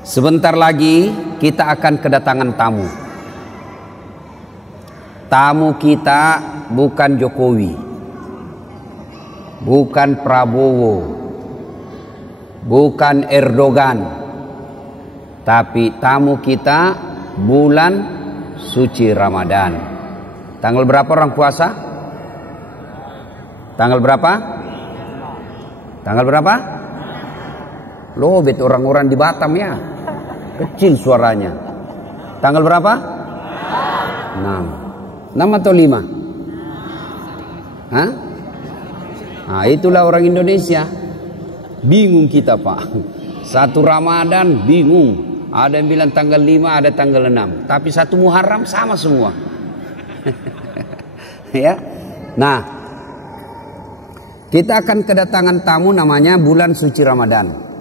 Sebentar lagi kita akan kedatangan tamu. Tamu kita bukan Jokowi, bukan Prabowo, bukan Erdogan, tapi tamu kita bulan suci Ramadan. Tanggal berapa orang puasa? Tanggal berapa? Tanggal berapa? Lobet orang-orang di Batam ya. Kecil suaranya. Tanggal berapa? 6 atau 5? Hah? Nah, itulah orang Indonesia. Bingung kita, Pak. Satu Ramadan bingung. Ada yang bilang tanggal 5, ada tanggal 6. Tapi satu Muharram sama semua. Ya. Nah, kita akan kedatangan tamu namanya bulan suci Ramadan.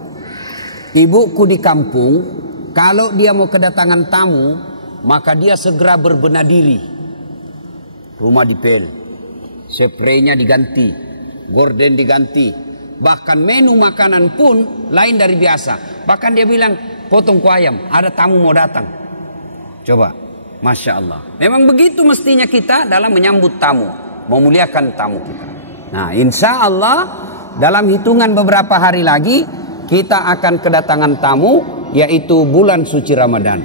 Ibuku di kampung, kalau dia mau kedatangan tamu, maka dia segera berbenah diri. Rumah dipel, spraynya diganti, gorden diganti, bahkan menu makanan pun lain dari biasa. Bahkan dia bilang, potong kuah ayam, ada tamu mau datang. Coba, Masya Allah. Memang begitu mestinya kita dalam menyambut tamu, memuliakan tamu kita. Nah, insya Allah dalam hitungan beberapa hari lagi kita akan kedatangan tamu, yaitu bulan suci Ramadan.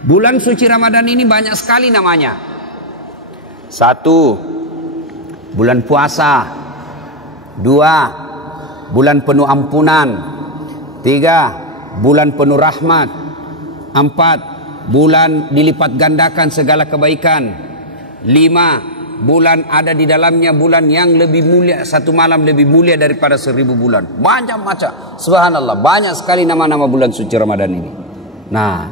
Bulan suci Ramadan ini banyak sekali namanya. 1, bulan puasa. 2, bulan penuh ampunan. 3, bulan penuh rahmat. 4, bulan dilipat gandakan segala kebaikan. 5, bulan ada di dalamnya bulan yang lebih mulia, satu malam lebih mulia daripada 1000 bulan. Banyak macam, subhanallah, banyak sekali nama-nama bulan suci Ramadan ini. Nah,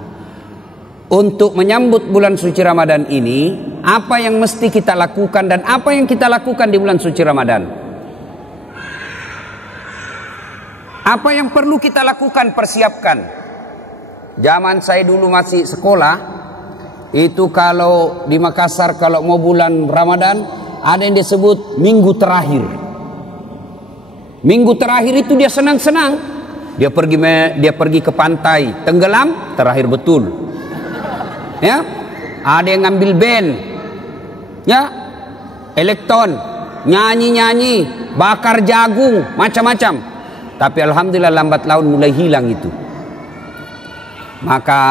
untuk menyambut bulan suci Ramadan ini, apa yang mesti kita lakukan dan apa yang kita lakukan di bulan suci Ramadan? Apa yang perlu kita lakukan, persiapkan. Zaman saya dulu masih sekolah, itu kalau di Makassar kalau mau bulan Ramadan ada yang disebut minggu terakhir. Minggu terakhir itu dia senang-senang. Dia pergi ke pantai, tenggelam, terakhir betul. Ya, ada yang ngambil band, ya, elektron, nyanyi-nyanyi, bakar jagung, macam-macam. Tapi alhamdulillah lambat laun mulai hilang itu. Maka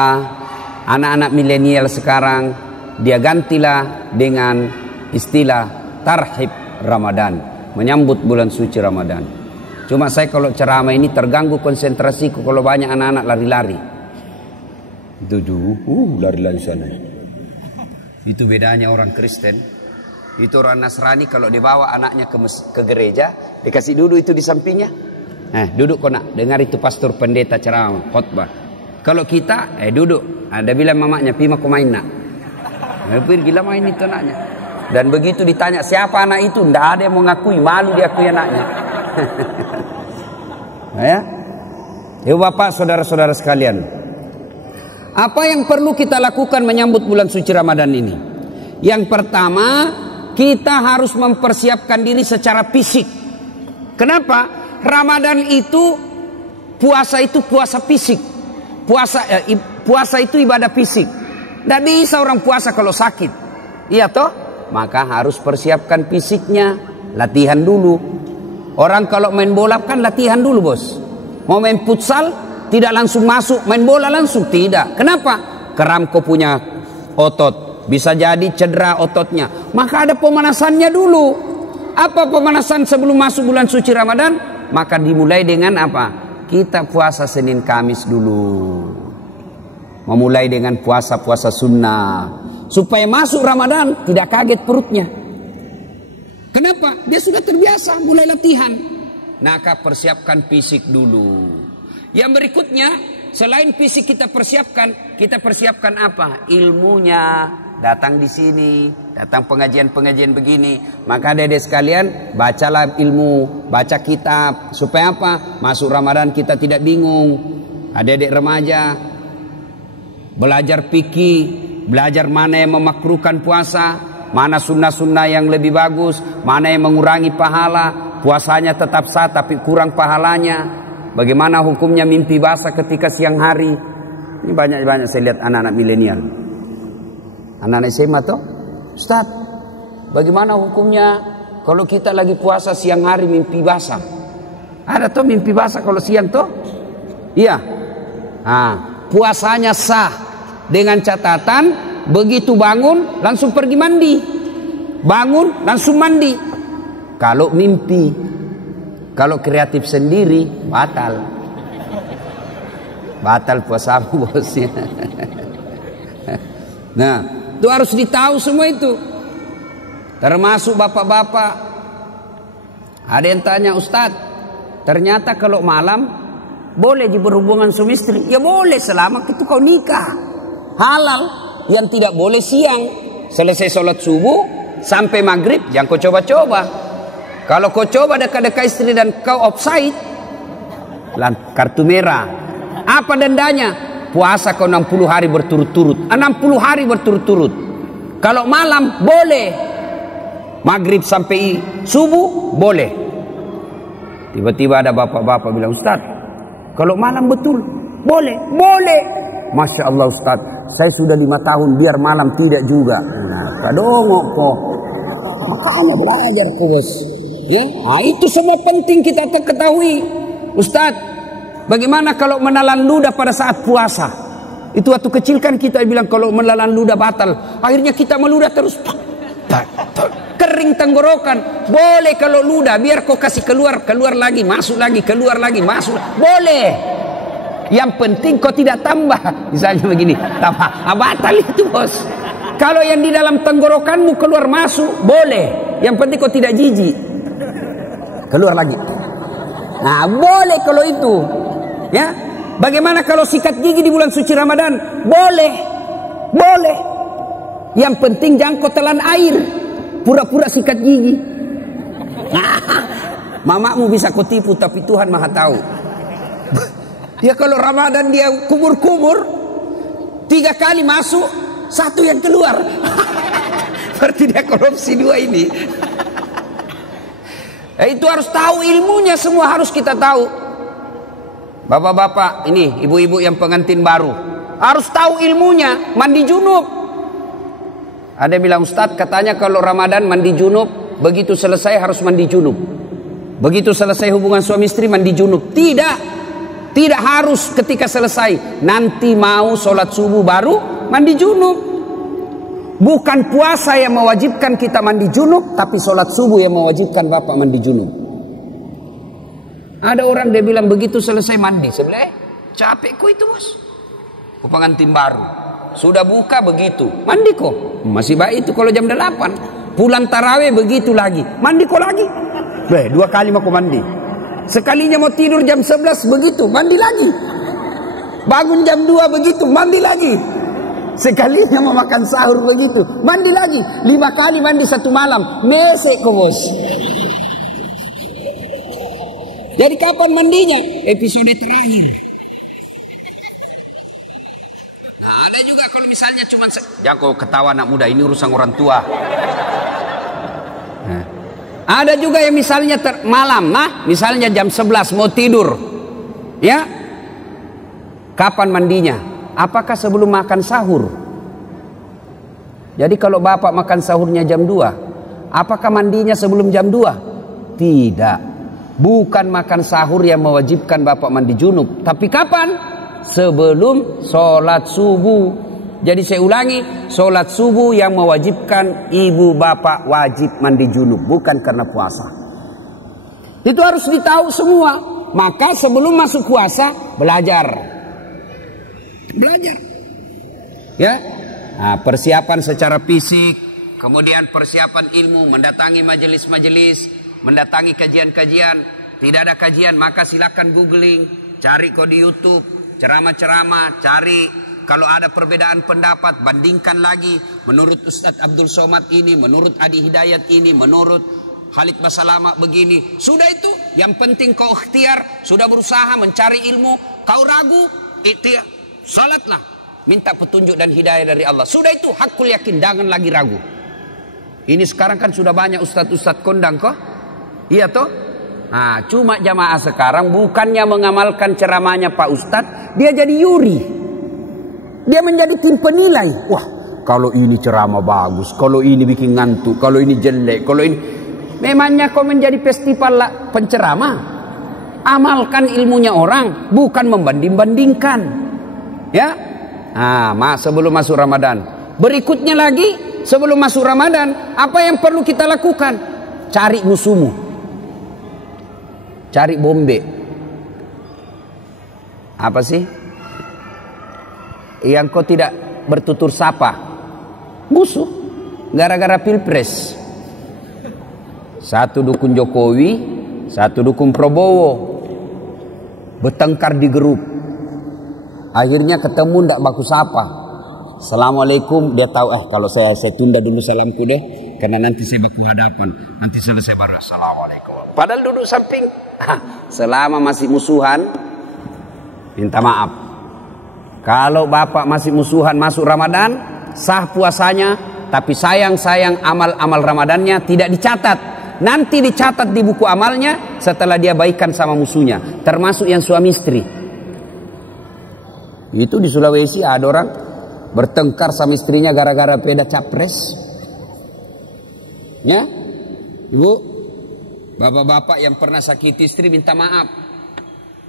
anak-anak milenial sekarang dia gantilah dengan istilah tarhib Ramadan, menyambut bulan suci Ramadan. Cuma saya kalau ceramah ini terganggu konsentrasiku kalau banyak anak-anak lari-lari. Itu lari-lari sana. Itu bedanya orang Kristen. Itu orang Nasrani kalau dibawa anaknya ke gereja, dikasih duduk itu di sampingnya. Duduk kau nak, dengar itu pastor pendeta ceramah, khotbah. Kalau kita, duduk. Ada bilang mamanya, Pima kau main nak. Pergi lah main itu anaknya. Dan begitu ditanya siapa anak itu, tidak ada yang mau ngakui, malu diakui anaknya. Ya, Bapak, saudara-saudara sekalian. Apa yang perlu kita lakukan menyambut bulan suci Ramadan ini? Yang pertama, kita harus mempersiapkan diri secara fisik. Kenapa? Ramadan itu, puasa itu puasa fisik. Puasa itu ibadah fisik. Tidak bisa orang puasa kalau sakit. Iya toh? Maka harus persiapkan fisiknya. Latihan dulu. Orang kalau main bola kan latihan dulu, bos. Mau main futsal tidak langsung masuk main bola langsung, tidak. Kenapa? Keram kau punya otot, bisa jadi cedera ototnya. Maka ada pemanasannya dulu. Apa pemanasan sebelum masuk bulan suci Ramadan? Maka dimulai dengan apa? Kita puasa Senin Kamis dulu. Memulai dengan puasa-puasa sunnah. Supaya masuk Ramadan tidak kaget perutnya. Kenapa? Dia sudah terbiasa mulai latihan. Maka persiapkan fisik dulu. Yang berikutnya, selain fisik kita persiapkan apa? Ilmunya. Datang di sini, datang pengajian-pengajian begini. Maka adik-adik sekalian, bacalah ilmu, baca kitab. Supaya apa? Masuk Ramadan kita tidak bingung. Adik-adik remaja, belajar fikih, belajar mana yang memakruhkan puasa, mana sunnah-sunnah yang lebih bagus, mana yang mengurangi pahala, puasanya tetap sah tapi kurang pahalanya. Bagaimana hukumnya mimpi basah ketika siang hari? Ini banyak saya lihat anak-anak milenial. Anak-anak SMA tuh, Ustaz, bagaimana hukumnya kalau kita lagi puasa siang hari mimpi basah? Ada tuh mimpi basah kalau siang tuh? Iya. Puasanya sah dengan catatan begitu bangun langsung pergi mandi. Bangun langsung mandi. Kalau mimpi. Kalau kreatif sendiri, batal. Batal puasamu bosnya. Nah, itu harus ditahu semua itu. Termasuk bapak-bapak. Ada yang tanya, Ustadz, ternyata kalau malam boleh berhubungan suami istri. Ya boleh selama itu kau nikah. Halal. Yang tidak boleh siang. Selesai sholat subuh sampai maghrib, jangan kau coba-coba. Kalau kau coba dekat-dekat istri dan kau offside, kartu merah. Apa dendanya? Puasa kau 60 hari berturut-turut. 60 hari berturut-turut. Kalau malam boleh. Maghrib sampai subuh boleh. Tiba-tiba ada bapak-bapak bilang, Ustaz, kalau malam betul boleh? Boleh. Masya Allah Ustaz, saya sudah 5 tahun biar malam tidak juga. Nah, kadongok kok. Makanya belajar kok bos. Ya, itu semua penting kita ketahui. Ustaz, bagaimana kalau menelan ludah pada saat puasa? Itu waktu kecil kan kita bilang kalau menelan ludah batal. Akhirnya kita meludah terus. Kering tenggorokan. Boleh kalau ludah, biar kau kasih keluar lagi, masuk lagi, keluar lagi, masuk. Boleh. Yang penting kau tidak tambah. Misalnya begini, tambah. Batal itu bos. Kalau yang di dalam tenggorokanmu keluar masuk, boleh. Yang penting kau tidak jijik. Keluar lagi. Nah, boleh kalau itu. Ya. Bagaimana kalau sikat gigi di bulan suci Ramadan? Boleh. Boleh. Yang penting jangan kau telan air. Pura-pura sikat gigi. Nah, mamamu bisa kau tipu tapi Tuhan Maha tahu. Dia kalau Ramadan dia kumur-kumur 3 kali masuk, 1 yang keluar. Berarti dia korupsi 2 ini. Itu harus tahu ilmunya, semua harus kita tahu. Bapak-bapak, ini ibu-ibu yang pengantin baru, harus tahu ilmunya, mandi junub. Ada yang bilang, Ustadz katanya kalau Ramadan mandi junub, begitu selesai harus mandi junub. Begitu selesai hubungan suami istri mandi junub. Tidak. Tidak harus ketika selesai. Nanti mau sholat subuh baru mandi junub. Bukan puasa yang mewajibkan kita mandi junub, tapi sholat subuh yang mewajibkan bapak mandi junub. Ada orang dia bilang begitu selesai mandi, sebelah capekku itu bos. Ku pengantin baru, sudah buka begitu, mandi kok. Masih baik itu kalau jam 8. Pulang taraweh begitu lagi, mandi kok lagi. 2 kali mau mandi. Sekalinya mau tidur jam 11 begitu, mandi lagi. Bangun jam 2 begitu, mandi lagi. Sekalinya mau makan sahur begitu, mandi lagi. 5 kali mandi satu malam, mesek kok bos. Jadi kapan mandinya? Episode terakhir. Nah, ada juga kalau misalnya cuma ya kok ketawa anak muda, ini urusan orang tua. Nah, ada juga yang misalnya malam, misalnya jam 11 mau tidur. Ya. Kapan mandinya? Apakah sebelum makan sahur? Jadi kalau bapak makan sahurnya jam 2, apakah mandinya sebelum jam 2? Tidak. Bukan makan sahur yang mewajibkan bapak mandi junub. Tapi kapan? Sebelum sholat subuh. Jadi saya ulangi, sholat subuh yang mewajibkan ibu bapak wajib mandi junub. Bukan karena puasa. Itu harus ditahu semua. Maka sebelum masuk puasa, belajar. Ya, nah, persiapan secara fisik, kemudian persiapan ilmu, mendatangi majelis-majelis, mendatangi kajian-kajian. Tidak ada kajian, maka silakan googling, cari kok di YouTube, ceramah-ceramah, cari kalau ada perbedaan pendapat, bandingkan lagi. Menurut Ustadz Abdul Somad ini, menurut Adi Hidayat ini, menurut Khalid Basalama begini. Sudah itu, yang penting kau ikhtiar, sudah berusaha mencari ilmu, kau ragu, ikhtiar. Salatlah, minta petunjuk dan hidayah dari Allah. Sudah itu hakul yakin, jangan lagi ragu. Ini sekarang kan sudah banyak ustadz-ustadz kondang kok. Iya toh? Nah, cuma jamaah sekarang bukannya mengamalkan ceramahnya Pak Ustadz, dia jadi yuri. Dia menjadi tim penilai. Wah, kalau ini ceramah bagus, kalau ini bikin ngantuk, kalau ini jelek, kalau ini... Memangnya kau menjadi festival penceramah? Amalkan ilmunya orang, bukan membanding-bandingkan. Ya? Nah, sebelum masuk Ramadan. Berikutnya lagi, sebelum masuk Ramadan, apa yang perlu kita lakukan? Cari musuhmu. Cari bombe. Apa sih? Yang kau tidak bertutur sapa. Musuh. Gara-gara pilpres. Satu dukung Jokowi, satu dukung Prabowo. Bertengkar di grup. Akhirnya ketemu ndak baku sapa. Assalamualaikum, dia tahu kalau saya tunda dulu salamku deh, karena nanti saya baku hadapan. Nanti selesai baru assalamualaikum. Padahal duduk samping. Selama masih musuhan, minta maaf. Kalau bapak masih musuhan masuk Ramadan, sah puasanya, tapi sayang amal-amal Ramadannya tidak dicatat. Nanti dicatat di buku amalnya setelah dia baikan sama musuhnya, termasuk yang suami istri. Itu di Sulawesi ada orang bertengkar sama istrinya gara-gara beda capres. Ya, ibu, bapak-bapak yang pernah sakiti istri minta maaf.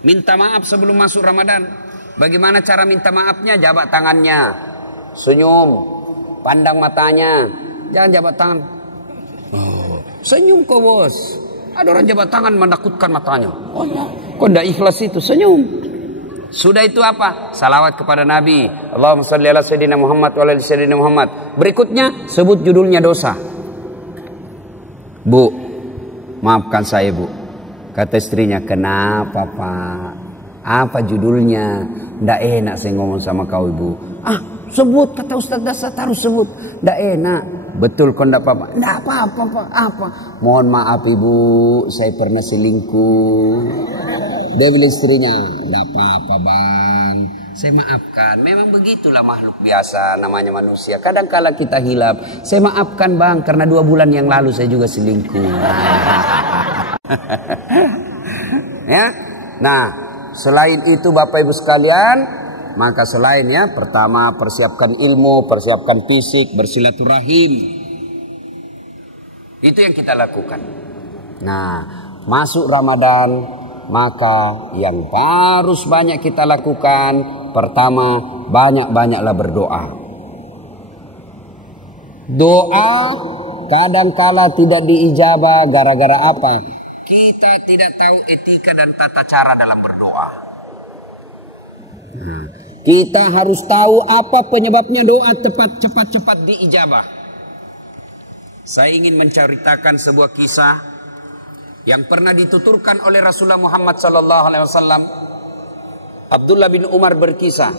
Minta maaf sebelum masuk Ramadan. Bagaimana cara minta maafnya? Jabat tangannya, senyum, pandang matanya, jangan jabat tangan. Senyum kok bos. Ada orang jabat tangan menakutkan matanya. Oh ya, kok tidak ikhlas itu, senyum. Sudah itu apa? Salawat kepada Nabi. Allahumma shalli ala sayyidina Muhammad wa ala sayyidina Muhammad. Berikutnya sebut judulnya dosa. Bu, maafkan saya bu. Kata istrinya, kenapa pak? Apa judulnya? Tidak enak saya ngomong sama kau ibu. Sebut, kata Ustaz Dasar harus sebut. Tidak enak. Betul kau tidak apa-apa? Tidak apa-apa pak. Apa? Mohon maaf ibu, saya pernah selingkuh. Dia bilang istrinya, tidak apa-apa bang, saya maafkan. Memang begitulah makhluk biasa, namanya manusia. Kadang-kala kita hilap. Saya maafkan bang, karena 2 bulan yang lalu saya juga selingkuh. Ya, nah selain itu Bapak Ibu sekalian, maka selain ya, pertama persiapkan ilmu, persiapkan fisik, bersilaturahim. Itu yang kita lakukan. Nah, masuk Ramadan, maka yang harus banyak kita lakukan, pertama banyak-banyaklah berdoa. Doa kadang-kala tidak diijabah gara-gara apa? Kita tidak tahu etika dan tata cara dalam berdoa. Kita harus tahu apa penyebabnya doa cepat diijabah. Saya ingin menceritakan sebuah kisah yang pernah dituturkan oleh Rasulullah Muhammad SAW. Abdullah bin Umar berkisah.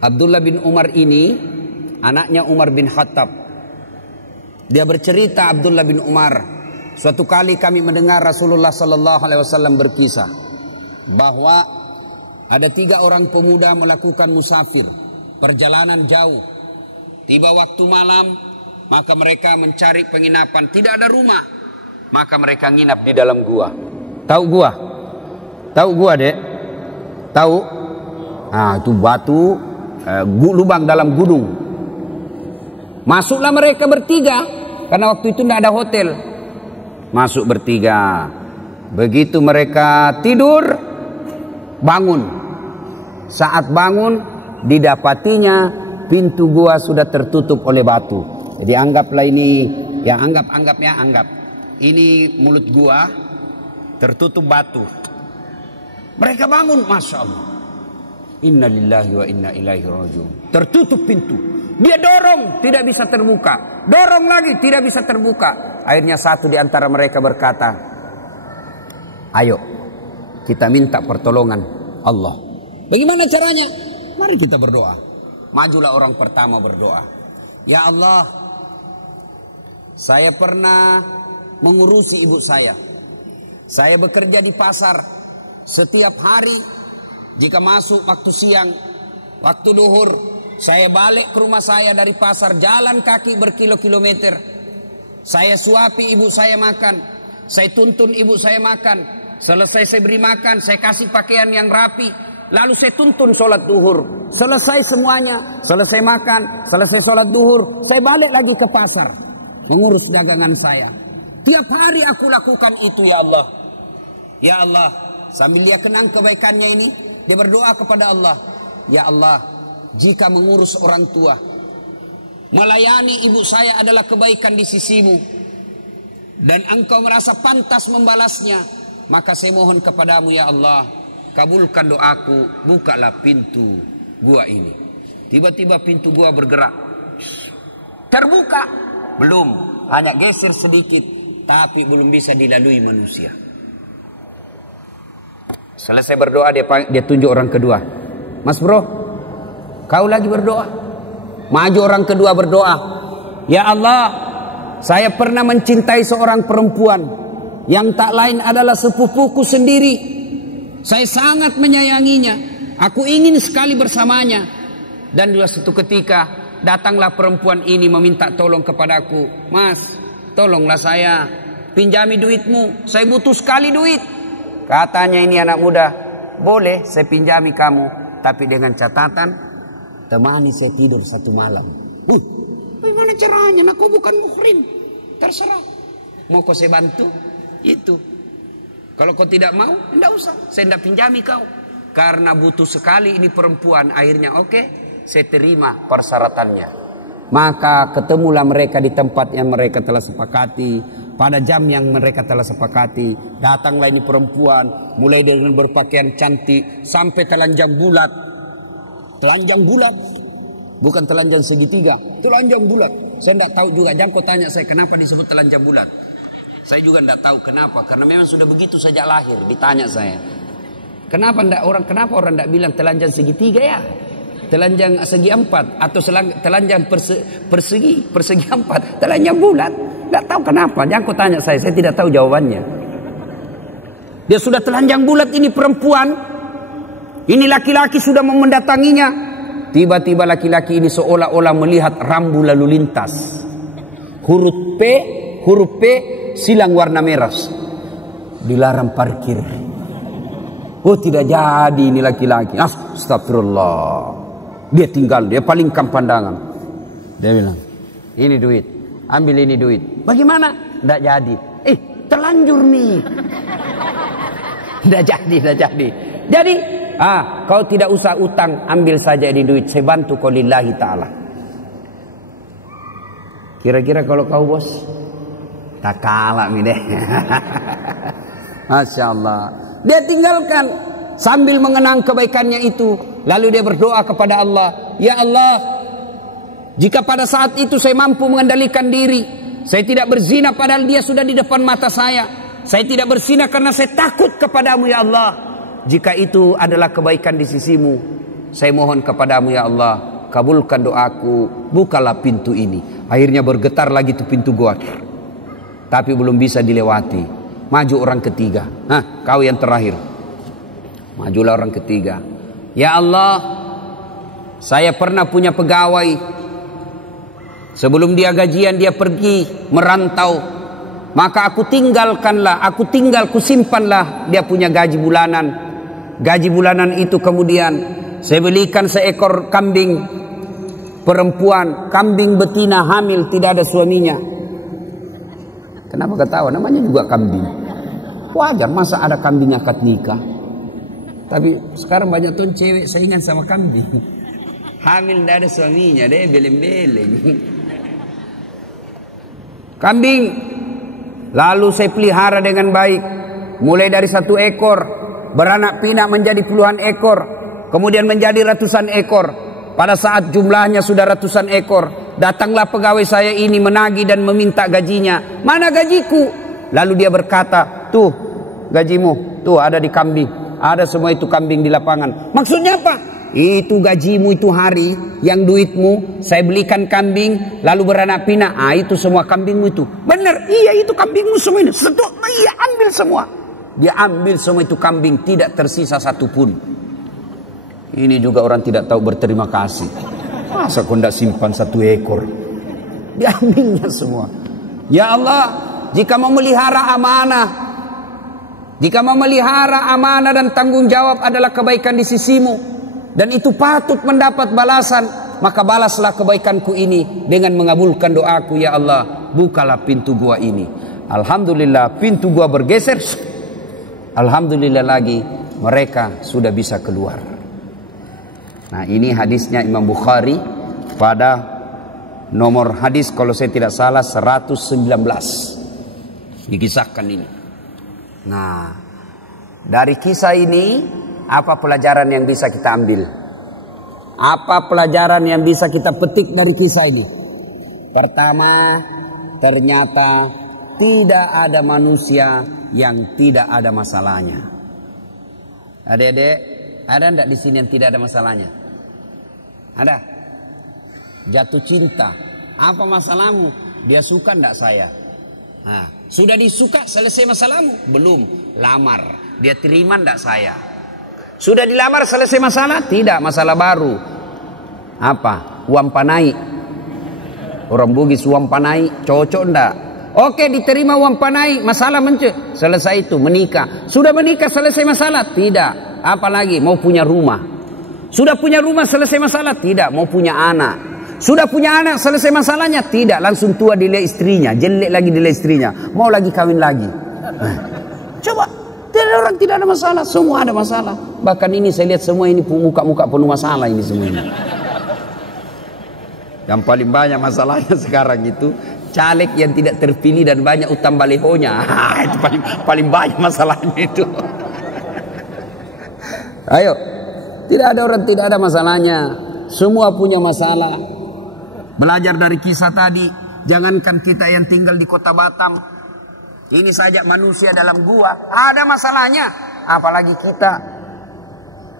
Abdullah bin Umar ini anaknya Umar bin Khattab. Dia bercerita, Abdullah bin Umar, suatu kali kami mendengar Rasulullah SAW berkisah bahwa ada 3 orang pemuda melakukan musafir, perjalanan jauh. Tiba waktu malam, maka mereka mencari penginapan, tidak ada rumah. Maka mereka nginap di dalam gua. Tahu gua? Tahu gua, Dek? Tahu? Nah, itu batu lubang dalam gunung. Masuklah mereka bertiga, karena waktu itu tidak ada hotel. Masuk bertiga. Begitu mereka tidur, bangun. Saat bangun, didapatinya pintu gua sudah tertutup oleh batu. Jadi anggaplah ini, ya anggap. Ini mulut gua tertutup batu. Mereka bangun, Masya Allah. Inna lillahi wa inna ilaihi rajiun. Tertutup pintu. Dia dorong, tidak bisa terbuka. Dorong lagi, tidak bisa terbuka. Akhirnya satu di antara mereka berkata, ayo kita minta pertolongan Allah. Bagaimana caranya? Mari kita berdoa. Majulah orang pertama berdoa. Ya Allah, saya pernah mengurusi ibu saya. Saya bekerja di pasar. Setiap hari jika masuk waktu siang, waktu duhur, saya balik ke rumah saya dari pasar, jalan kaki berkilo-kilometer. Saya suapi ibu saya makan. Saya tuntun ibu saya makan. Selesai saya beri makan, saya kasih pakaian yang rapi. Lalu saya tuntun sholat duhur. Selesai semuanya, selesai makan, selesai sholat duhur, saya balik lagi ke pasar, mengurus dagangan saya. Tiap hari aku lakukan itu, ya Allah. Ya Allah, sambil dia kenang kebaikannya ini, dia berdoa kepada Allah. Ya Allah, jika mengurus orang tua, melayani ibu saya adalah kebaikan di sisimu, dan engkau merasa pantas membalasnya, maka saya mohon kepadamu ya Allah, kabulkan doaku, bukalah pintu gua ini. Tiba-tiba pintu gua bergerak. Terbuka. Belum, hanya geser sedikit, tapi belum bisa dilalui manusia. Selesai berdoa, dia tunjuk orang kedua. Mas bro, kau lagi berdoa. Maju orang kedua berdoa. Ya Allah, saya pernah mencintai seorang perempuan yang tak lain adalah sepupuku sendiri. Saya sangat menyayanginya. Aku ingin sekali bersamanya. Dan dua satu ketika datanglah perempuan ini meminta tolong kepadaku. Mas, tolonglah saya, pinjami duitmu. Saya butuh sekali duit. Katanya ini anak muda, boleh saya pinjami kamu, tapi dengan catatan temani saya tidur satu malam. Bagaimana caranya? Aku bukan muhrim. Terserah. Mau kau saya bantu? Itu. Kalau kau tidak mau, tidak usah. Saya tidak pinjami kau. Karena butuh sekali ini perempuan. Akhirnya oke, saya terima persyaratannya. Maka ketemulah mereka di tempat yang mereka telah sepakati. Pada jam yang mereka telah sepakati. Datanglah ini perempuan. Mulai dengan berpakaian cantik sampai telanjang bulat. Telanjang bulat. Bukan telanjang segitiga. Telanjang bulat. Saya tidak tahu juga. Jangan kau tanya saya kenapa disebut telanjang bulat. Saya juga tidak tahu kenapa. Karena memang sudah begitu sejak lahir. Ditanya saya. Kenapa orang tidak bilang telanjang segitiga ya? Telanjang segi empat. Atau telanjang persegi empat. Telanjang bulat. Tidak tahu kenapa. Jangan kau tanya saya tidak tahu jawabannya. Dia sudah telanjang bulat ini perempuan. Ini laki-laki sudah mau mendatanginya. Tiba-tiba laki-laki ini seolah-olah melihat rambu lalu lintas. Huruf P silang warna merah. Dilarang parkir. Oh tidak jadi ini laki-laki. Astagfirullah. Dia tinggal, dia palingkan pandangan. Dia bilang, ini duit. Ambil ini duit. Bagaimana? Tidak jadi. Terlanjur nih. Tidak jadi. Jadi, kau tidak usah utang. Ambil saja ini duit. Saya bantu kau lillahi ta'ala. Kira-kira kalau kau bos? Tak kalah nih deh. Masya Allah. Dia tinggalkan. Sambil mengenang kebaikannya itu. Lalu dia berdoa kepada Allah. Ya Allah. Jika pada saat itu saya mampu mengendalikan diri, saya tidak berzina padahal dia sudah di depan mata saya. Saya tidak berzina karena saya takut kepadamu ya Allah. Jika itu adalah kebaikan di sisimu, saya mohon kepadamu ya Allah, kabulkan doaku, bukalah pintu ini. Akhirnya bergetar lagi tuh pintu gua. Tapi belum bisa dilewati. Maju orang ketiga. Kau yang terakhir. Majulah orang ketiga. Ya Allah, saya pernah punya pegawai. Sebelum dia gajian dia pergi merantau. Maka aku simpanlah dia punya gaji bulanan. Gaji bulanan itu kemudian saya belikan seekor kambing perempuan, kambing betina hamil tidak ada suaminya. Kenapa ketawa? Namanya juga kambing. Wajar masa ada kambing akad nikah. Tapi sekarang banyak tuh cewek saingan sama kambing. Hamil tidak ada suaminya deh, beleng-beleng. Kambing lalu saya pelihara dengan baik, mulai dari 1 ekor beranak pinak menjadi puluhan ekor, kemudian menjadi ratusan ekor. Pada saat jumlahnya sudah ratusan ekor, datanglah pegawai saya ini menagih dan meminta gajinya. Mana gajiku? Lalu dia berkata, tuh gajimu, tuh ada di kambing, ada semua itu kambing di lapangan. Maksudnya apa? Itu gajimu itu hari yang duitmu saya belikan kambing lalu beranak pinak. Itu semua kambingmu itu. Benar, iya itu kambingmu semua ini. Iya ambil semua. Dia ambil semua itu kambing, tidak tersisa satupun. Ini juga orang tidak tahu berterima kasih. Masa kau tidak simpan 1 ekor? Dia ambilnya semua. Ya Allah, jika memelihara amanah, jika memelihara amanah dan tanggung jawab adalah kebaikan di sisimu, dan itu patut mendapat balasan, maka balaslah kebaikanku ini dengan mengabulkan doaku, ya Allah, bukalah pintu gua ini. Alhamdulillah pintu gua bergeser. Alhamdulillah lagi mereka sudah bisa keluar. Nah, ini hadisnya Imam Bukhari pada nomor hadis kalau saya tidak salah 119. Dikisahkan ini. Nah, dari kisah ini apa pelajaran yang bisa kita ambil? Apa pelajaran yang bisa kita petik dari kisah ini? Pertama, ternyata tidak ada manusia yang tidak ada masalahnya. Adik-adik, ada enggak di sini yang tidak ada masalahnya? Ada? Jatuh cinta. Apa masalahmu? Dia suka enggak saya? Nah, sudah disuka, selesai masalahmu? Belum. Lamar. Dia terima enggak saya? Sudah dilamar, selesai masalah? Tidak, masalah baru. Apa? Uang panai. Orang Bugis uang panai, cocok enggak? Oke, diterima uang panai, masalah selesai itu, menikah. Sudah menikah, selesai masalah? Tidak. Apalagi mau punya rumah. Sudah punya rumah, selesai masalah? Tidak. Mau punya anak. Sudah punya anak, selesai masalahnya? Tidak. Langsung tua dilihat istrinya, jelek lagi dilihat istrinya, mau lagi kawin lagi. Coba, tidak orang tidak ada masalah, semua ada masalah. Bahkan ini saya lihat semua ini muka-muka penuh masalah ini semua ini. Yang paling banyak masalahnya sekarang itu caleg yang tidak terpilih dan banyak utang balihonya. Itu paling banyak masalahnya itu. Ayo, tidak ada orang tidak ada masalahnya. Semua punya masalah. Belajar dari kisah tadi. Jangankan kita yang tinggal di kota Batam, ini saja manusia dalam gua ada masalahnya. Apalagi kita.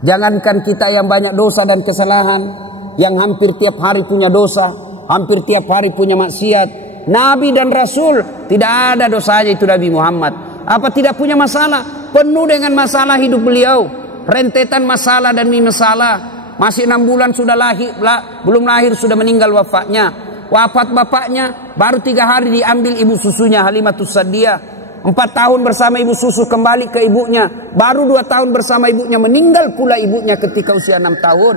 Jangankan kita yang banyak dosa dan kesalahan, yang hampir tiap hari punya dosa, hampir tiap hari punya maksiat. Nabi dan Rasul tidak ada dosanya itu Nabi Muhammad. Apa tidak punya masalah? Penuh dengan masalah hidup beliau. Rentetan masalah dan masalah. Masih 6 bulan sudah lahir, belum lahir sudah meninggal wafatnya. Wafat bapaknya baru 3 hari diambil ibu susunya Halimatus Sa'diyah. 4 tahun bersama ibu susu kembali ke ibunya. Baru 2 tahun bersama ibunya, meninggal pula ibunya ketika usia 6 tahun.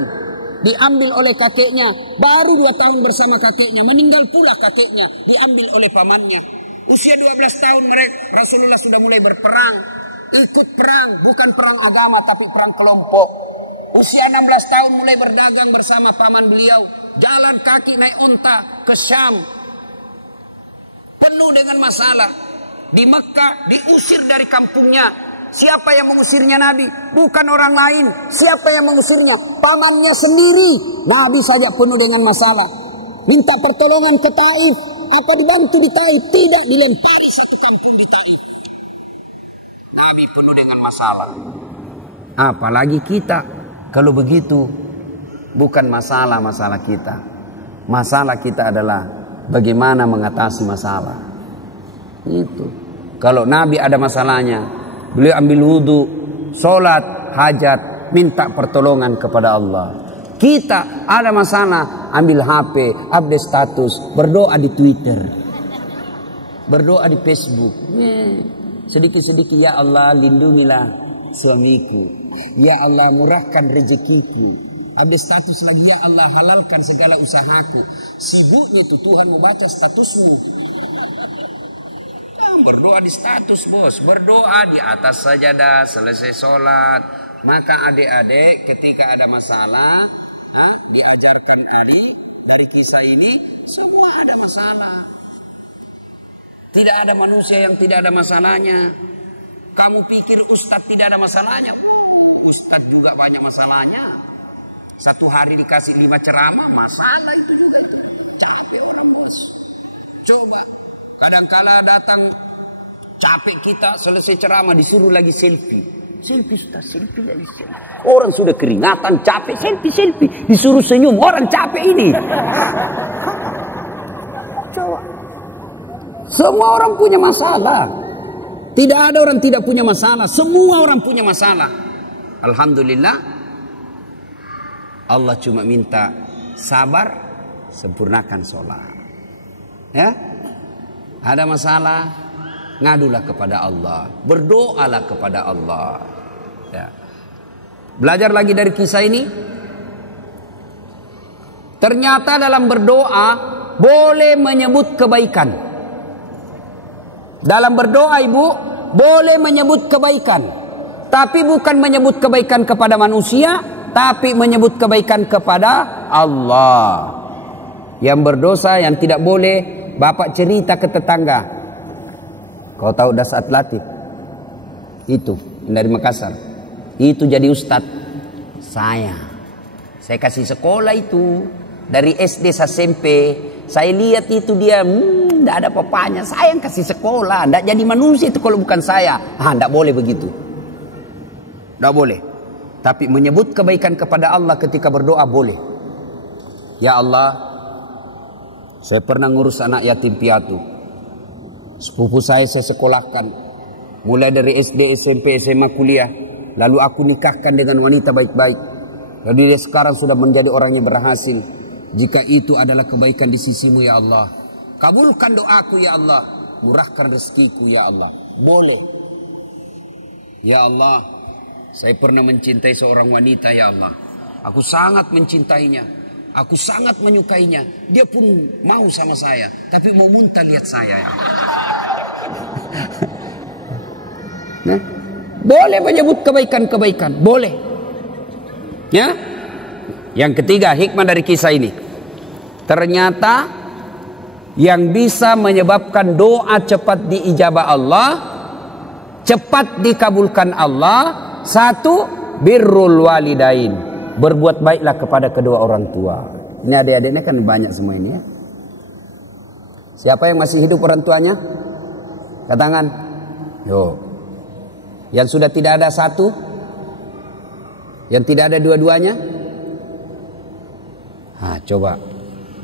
Diambil oleh kakeknya, baru 2 tahun bersama kakeknya, meninggal pula kakeknya, diambil oleh pamannya. Usia 12 tahun mereka Rasulullah sudah mulai berperang, ikut perang, bukan perang agama tapi perang kelompok. Usia 16 tahun mulai berdagang bersama paman beliau, jalan kaki naik unta ke Syam. Penuh dengan masalah. Di Mekah diusir dari kampungnya. Siapa yang mengusirnya Nabi? Bukan orang lain. Siapa yang mengusirnya? Pamannya sendiri. Nabi saja penuh dengan masalah. Minta pertolongan ke Taif. Apa dibantu di Taif? Tidak, dilempari satu kampung di Taif. Nabi penuh dengan masalah. Apalagi kita. Kalau begitu, bukan masalah kita. Masalah kita adalah bagaimana mengatasi masalah. Itu. Kalau Nabi ada masalahnya, beliau ambil wudhu, sholat, hajat, minta pertolongan kepada Allah. Kita ada masalah, ambil HP, update status, berdoa di Twitter, berdoa di Facebook. Sedikit-sedikit, ya Allah lindungilah suamiku, ya Allah murahkan rezekiku. Update status lagi, ya Allah halalkan segala usahaku. Sibuknya tuh Tuhan membaca statusmu. Berdoa di status bos, berdoa di atas sajadah selesai sholat. Maka adik-adik ketika ada masalah, diajarkan adik dari kisah ini, semua ada masalah. Tidak ada manusia yang tidak ada masalahnya. Kamu pikir ustadz tidak ada masalahnya? Ustadz juga banyak masalahnya. Satu hari dikasih 5 ceramah, masalah itu juga itu. Capek orang bos. Coba. Kadang-kala datang capek kita, selesai ceramah disuruh lagi selfie. Selfie sudah, selfie lagi selfie. Orang sudah keringatan, capek, selfie. Disuruh senyum, orang capek ini. Coba. Semua orang punya masalah. Tidak ada orang tidak punya masalah. Semua orang punya masalah. Alhamdulillah. Allah cuma minta sabar, sempurnakan sholat. Ya? Ada masalah, ngadulah kepada Allah, berdoalah kepada Allah. Ya. Belajar lagi dari kisah ini. Ternyata dalam berdoa boleh menyebut kebaikan. Dalam berdoa ibu boleh menyebut kebaikan, tapi bukan menyebut kebaikan kepada manusia, tapi menyebut kebaikan kepada Allah. Yang berdosa yang tidak boleh, bapak cerita ke tetangga, kau tahu Dasat Latif itu dari Makassar, itu jadi ustadz saya kasih sekolah itu dari SD sampai SMP. Saya lihat itu dia tidak ada apa-apanya, saya yang kasih sekolah, tidak jadi manusia itu kalau bukan saya. Tidak boleh begitu, tidak boleh. Tapi menyebut kebaikan kepada Allah ketika berdoa boleh. Ya Allah, saya pernah ngurus anak yatim piatu, sepupu saya sekolahkan mulai dari SD, SMP, SMA, kuliah, lalu aku nikahkan dengan wanita baik-baik, lalu dia sekarang sudah menjadi orang yang berhasil. Jika itu adalah kebaikan di sisimu ya Allah, kabulkan doaku ya Allah, murahkan rezekiku ya Allah. Boleh. Ya Allah, saya pernah mencintai seorang wanita ya Allah, aku sangat mencintainya, aku sangat menyukainya, dia pun mau sama saya, tapi mau muntah lihat saya. Nah, boleh menyebut kebaikan-kebaikan, boleh. Ya. Yang ketiga, hikmah dari kisah ini. Ternyata yang bisa menyebabkan doa cepat diijabah Allah, cepat dikabulkan Allah, satu, birrul walidain, berbuat baiklah kepada kedua orang tua. Ini adik-adiknya kan banyak semua ini ya. Siapa yang masih hidup orang tuanya? Angkat tangan. Yo. Yang sudah tidak ada satu? Yang tidak ada dua-duanya? Nah, coba.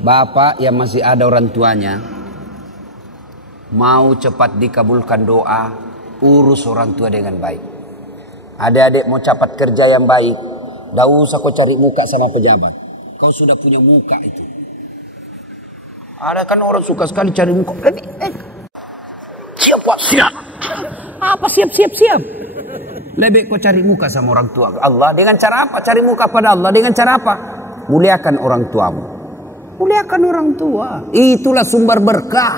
Bapak yang masih ada orang tuanya, mau cepat dikabulkan doa, urus orang tua dengan baik. Adik-adik mau cepat kerja yang baik, tidak usah kau cari muka sama pejabat. Kau sudah punya muka itu. Ada kan orang suka sekali cari muka. Siap Pak, siap. Apa siap? Lebih kau cari muka sama orang tua Allah. Dengan cara apa? Cari muka pada Allah. Dengan cara apa? Muliakan orang tuamu. Muliakan orang tua. Itulah sumber berkah.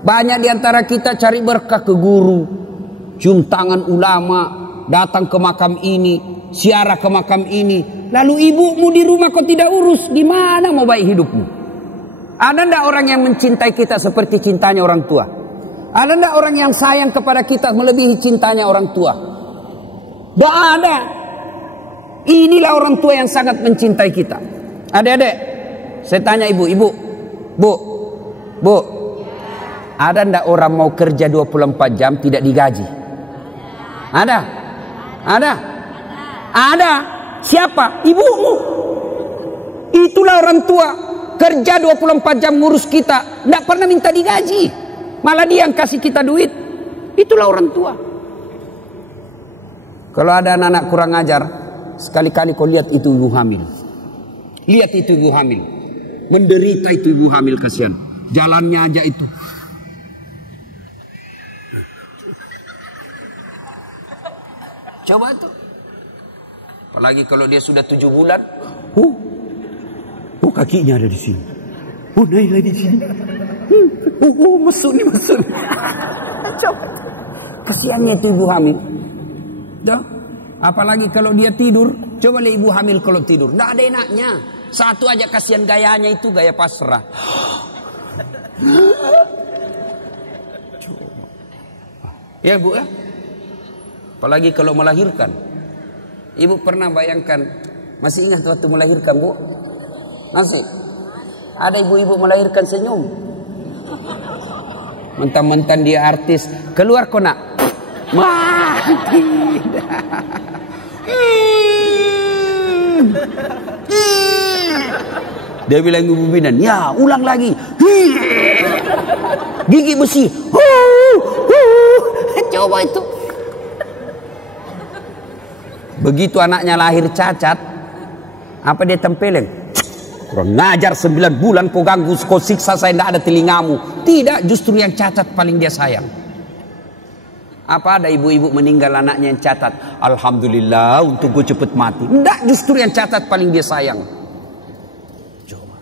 Banyak diantara kita cari berkah ke guru, cium tangan ulama, datang ke makam ini, ziarah ke makam ini. Lalu ibumu di rumah kau tidak urus, gimana mau baik hidupmu? Ada ndak orang yang mencintai kita seperti cintanya orang tua? Ada ndak orang yang sayang kepada kita melebihi cintanya orang tua? Tidak ada. Inilah orang tua yang sangat mencintai kita. Adik-adik, saya tanya ibu, bu, ada ndak orang mau kerja 24 jam tidak digaji? Ada? Siapa? Ibumu. Itulah orang tua, kerja 24 jam ngurus kita, ndak pernah minta digaji, malah dia yang kasih kita duit. Itulah orang tua. Kalau ada anak-anak kurang ajar, sekali-kali kau lihat itu ibu hamil. Lihat itu ibu hamil. Menderita itu ibu hamil, kasihan. Jalannya aja itu. Coba tuh. Apalagi kalau dia sudah 7 bulan. Kakinya ada di sini. Naik lagi di sini. Mesut. Coba. Kasihannya itu ibu hamil. Dah. Apalagi kalau dia tidur. Coba lihat ibu hamil kalau tidur. Nggak ada enaknya. Satu aja kasihan gayanya itu, gaya pasrah. Ya bu ya. Apalagi kalau melahirkan. Ibu pernah bayangkan, masih ingat waktu melahirkan bu? Masih. Ada ibu-ibu melahirkan senyum. Mentang-mentang dia artis, keluar kok nak. Dia bilang ibu bidan, ya ulang lagi. Gigi besi. Coba itu. Begitu anaknya lahir cacat, apa dia tempelin? Kurang ngajar 9 bulan kau ganggu, kau siksa saya, tidak ada telingamu. Tidak, justru yang cacat paling dia sayang. Apa ada ibu-ibu meninggal anaknya yang catat, alhamdulillah untuk gue cepet mati. Enggak, justru yang catat paling dia sayang. Coba.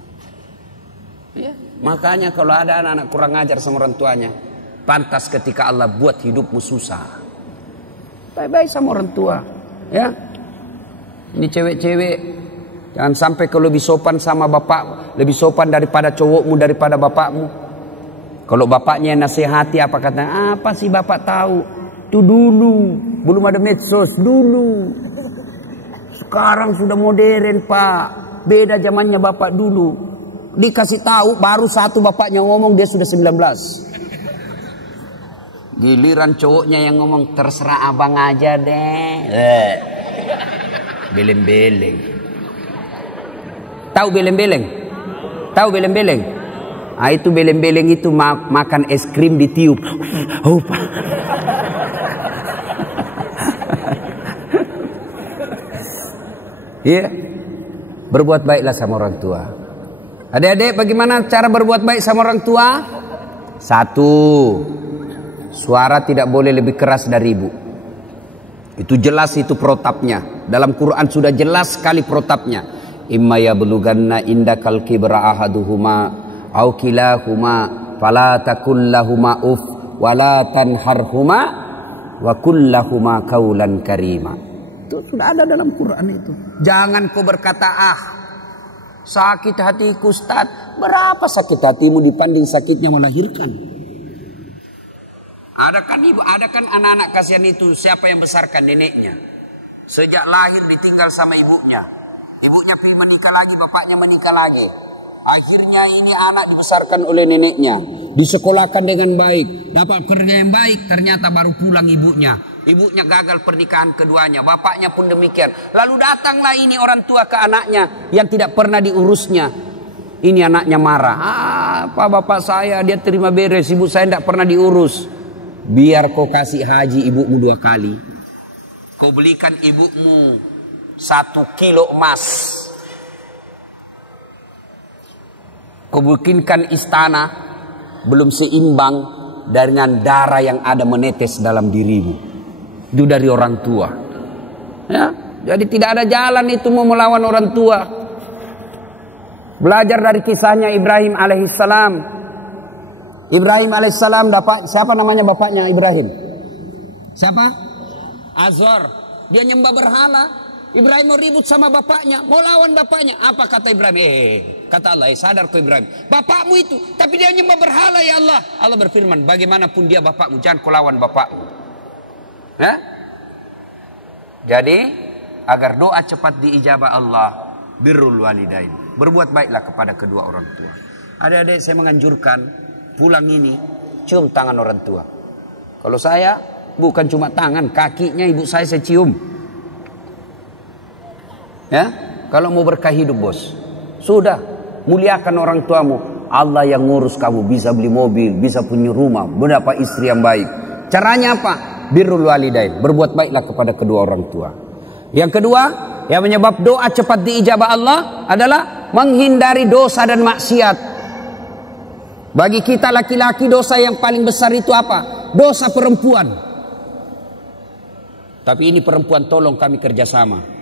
Ya, makanya kalau ada anak-anak kurang ajar sama orang tuanya, pantas ketika Allah buat hidupmu susah. Baik-baik sama orang tua. Ya. Ini cewek-cewek, jangan sampai kalau lebih sopan sama bapak, lebih sopan daripada cowokmu, daripada bapakmu. Kalau bapaknya nasihati, apa kata? Apa sih bapak tahu? Itu dulu, belum ada medsos dulu. Sekarang sudah modern pak, beda zamannya bapak dulu. Dikasih tahu, baru satu bapaknya ngomong dia sudah 19. Giliran cowoknya yang ngomong, terserah abang aja deh. Beleng-beleng. Tahu beleng-beleng? Tahu beleng-beleng? Ah, itu beleng-beleng itu makan es krim ditiup. Oh, Pak. Iya. Berbuat baiklah sama orang tua. Adik-adik, bagaimana cara berbuat baik sama orang tua? 1, suara tidak boleh lebih keras dari ibu. Itu jelas, itu protapnya. Dalam Quran sudah jelas sekali protapnya. Imma yablughanna indakal kibra ahaduhuma aw kilahuma fala takul lahuma uf wala tanharhuma wa kullahuma qaulan karima. Itu sudah ada dalam Quran itu. Jangan kau berkata, sakit hatiku Ustaz. Berapa sakit hatimu dibanding sakitnya melahirkan? Ada kan anak-anak kasihan itu, siapa yang besarkan? Neneknya. Sejak lahir ditinggal sama ibunya. Ibunya pergi menikah lagi, bapaknya menikah lagi. Akhirnya ini anak dibesarkan oleh neneknya, disekolahkan dengan baik, dapat kerja yang baik, ternyata baru pulang ibunya. Ibunya gagal pernikahan keduanya, bapaknya pun demikian. Lalu datanglah ini orang tua ke anaknya yang tidak pernah diurusnya. Ini anaknya marah. Apa bapak saya, dia terima beres, ibu saya tidak pernah diurus. Biar kau kasih haji ibumu 2 kali. Kau belikan ibumu 1 kilo emas. Kau bikinkan istana belum seimbang dengan darah yang ada menetes dalam dirimu. Itu dari orang tua. Ya, jadi tidak ada jalan itu mau melawan orang tua. Belajar dari kisahnya Ibrahim alaihissalam. Ibrahim alaihissalam dapat, siapa namanya bapaknya Ibrahim? Siapa? Azor. Dia nyembah berhala. Ibrahim mau ribut sama bapaknya, mau lawan bapaknya. Apa kata Ibrahim? Kata Allah, sadar kau Ibrahim, bapakmu itu, tapi dia nyembah berhala ya Allah. Allah berfirman, bagaimanapun dia bapakmu, jangan kau lawan bapakmu. Ya? Jadi agar doa cepat diijabah Allah, birrul walidain, berbuat baiklah kepada kedua orang tua. Adik-adik, saya menganjurkan pulang ini cium tangan orang tua. Kalau saya bukan cuma tangan, kakinya ibu saya cium. Ya, kalau mau berkah hidup bos, sudah muliakan orang tuamu. Allah yang ngurus kamu, bisa beli mobil, bisa punya rumah, mendapat istri yang baik. Caranya apa? Birrul walidain, berbuat baiklah kepada kedua orang tua. Yang kedua, yang menyebab doa cepat diijabah Allah adalah menghindari dosa dan maksiat. Bagi kita laki-laki, dosa yang paling besar itu apa? Dosa perempuan. Tapi ini perempuan, tolong kami kerjasama.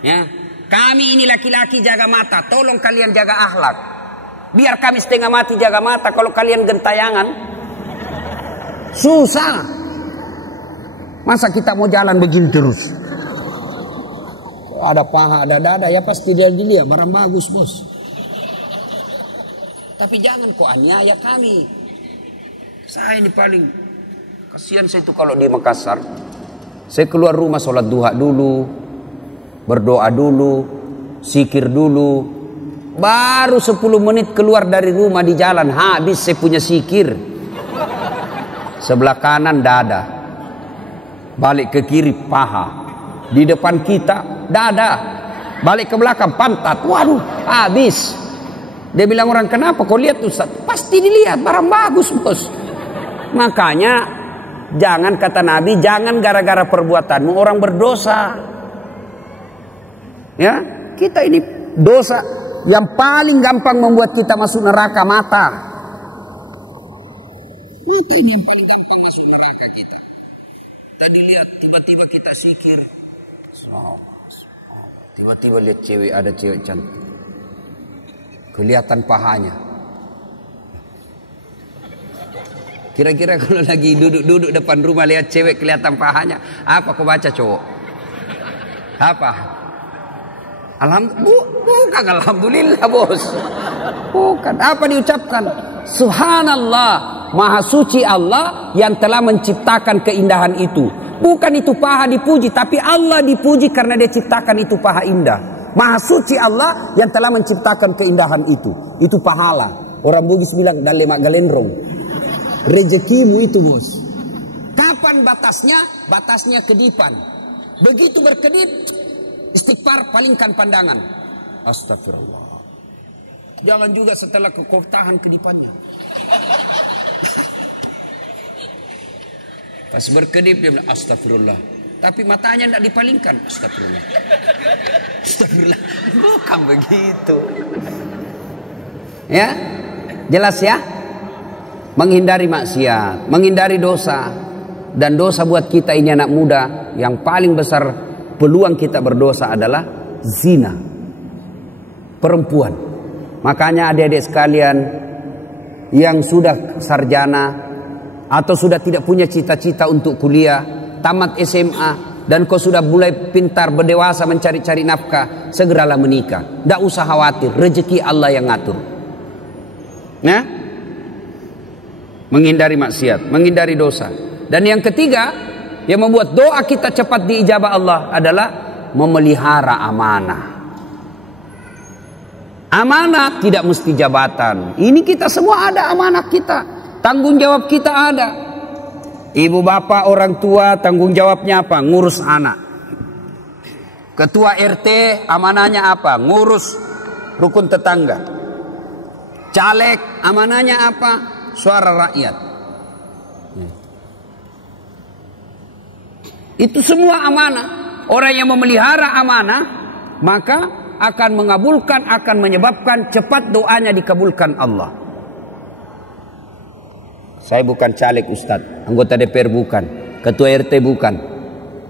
Ya, kami ini laki-laki jaga mata, tolong kalian jaga akhlak. Biar kami setengah mati jaga mata, kalau kalian gentayangan susah. Masa kita mau jalan begini terus? Ada paha, ada dada, ya pasti dia dilihat barang bagus bos. Tapi jangan kok aniaya kami. Saya ini paling kasihan saya itu kalau di Makassar. Saya keluar rumah sholat duha dulu, berdoa dulu, zikir dulu. Baru 10 menit keluar dari rumah di jalan, habis saya punya zikir. Sebelah kanan dada, balik ke kiri paha, di depan kita dada, balik ke belakang pantat. Waduh, habis. Dia bilang orang, kenapa kau lihat Ustaz? Pasti dilihat, barang bagus bos. Makanya jangan, kata Nabi, jangan gara-gara perbuatanmu orang berdosa. Ya, kita ini dosa yang paling gampang membuat kita masuk neraka, mata. Mata ini yang paling gampang masuk neraka kita. Tadi lihat tiba-tiba kita zikir. Tiba-tiba lihat cewek, ada cewek cantik. Kelihatan pahanya. Kira-kira kalau lagi duduk depan rumah lihat cewek kelihatan pahanya, apa kau baca cowok? Apa? Bukan alhamdulillah bos. Bukan. Apa diucapkan? Subhanallah, maha suci Allah yang telah menciptakan keindahan itu. Bukan itu paha dipuji, tapi Allah dipuji karena dia ciptakan itu paha indah. Maha suci Allah yang telah menciptakan keindahan itu. Itu pahala. Orang Bugis bilang dalemak galendrong. Rezekimu itu bos. Kapan batasnya? Batasnya kedipan. Begitu berkedip, istighfar, palingkan pandangan. Astagfirullah. Jangan juga setelah kau tahan kedipannya. Pas berkedip dia bilang astagfirullah. Tapi matanya tidak dipalingkan. Astagfirullah. Astagfirullah. Bukan begitu. Ya, jelas ya. Menghindari maksiat, menghindari dosa. Dan dosa buat kita ini anak muda, yang paling besar peluang kita berdosa adalah zina. Perempuan. Makanya adik-adik sekalian yang sudah sarjana atau sudah tidak punya cita-cita untuk kuliah, tamat SMA, dan kau sudah mulai pintar berdewasa mencari-cari nafkah, segeralah menikah. Tidak usah khawatir, rezeki Allah yang ngatur. Nah, menghindari maksiat, menghindari dosa. Dan yang ketiga, yang membuat doa kita cepat diijabah Allah adalah memelihara amanah. Amanah tidak mesti jabatan. Ini kita semua ada amanah kita. Tanggung jawab kita ada. Ibu bapak orang tua tanggung jawabnya apa? Ngurus anak. Ketua RT amanahnya apa? Ngurus rukun tetangga. Caleg amanahnya apa? Suara rakyat. Itu semua amanah. Orang yang memelihara amanah maka akan mengabulkan, akan menyebabkan cepat doanya dikabulkan Allah. Saya bukan caleg Ustadz, anggota DPR bukan, ketua RT bukan,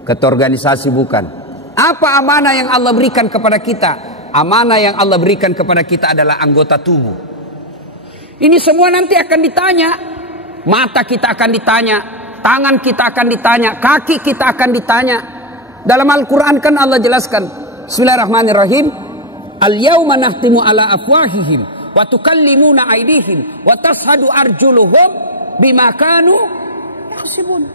ketua organisasi bukan. Apa amanah yang Allah berikan kepada kita? Amanah yang Allah berikan kepada kita adalah anggota tubuh. Ini semua nanti akan ditanya. Mata kita akan ditanya, tangan kita akan ditanya, kaki kita akan ditanya. Dalam Al-Quran kan Allah jelaskan, Bismillahirrahmanirrahim, Al-yawma nahtimu ala afwahihim wa tukallimuna aydihim wa tashhadu arjuluhum bima kanu yaksibun.